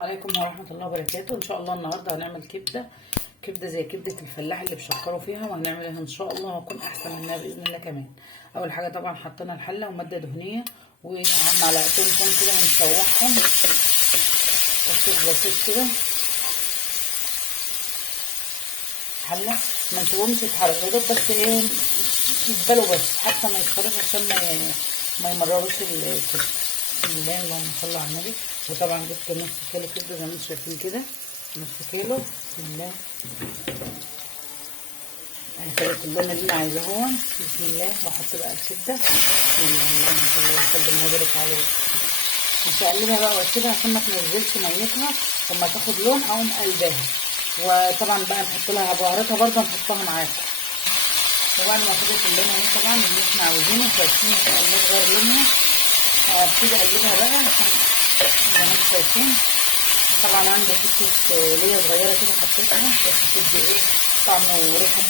عليكم ورحمة الله وبركاته. ان شاء الله النهارده هنعمل كبده زي كبده الفلاح اللي بيشكروا فيها، وهنعملها ان شاء الله هتكون احسن منها باذن الله. كمان اول حاجه طبعا حطينا الحله وماده دهنيه ومعلقتين توم كده ونشوحهم تشويح بسيط كده. حله ما نسيبهمش يتحرقوا يا دوب، بس ايه يتبلوا بس حتى ما يتحرقوش عشان ما يمرروش الكبده. بسم الله اللهم صل على النبي. وطبعا جبت نص كيلو كبده زي ما انتم شايفين كده، نص كيلو. بسم الله هاخد اللون اللي انا عايزاه هون. بسم الله واحط بقى الكبده. بسم الله اللهم صل وسلم وبارك عليه. مش هقلبها بقى واسيبها عشان ما تنزلش ميتها، لما تاخد لون اقوم قلباها. وطبعا بقى نحط لها بهاراتها برده نحطها معاكم. وبعد ما خدت اللون اهي طبعا اللي احنا عاوزينه شايفين ما شاء الله اتغير لونها، هبتدي اقلبها بقى عشان زي ما انتم شايفين. طبعا عندي حته ليا صغيره كده حطيتها بس تدي ايه طعم وريحه.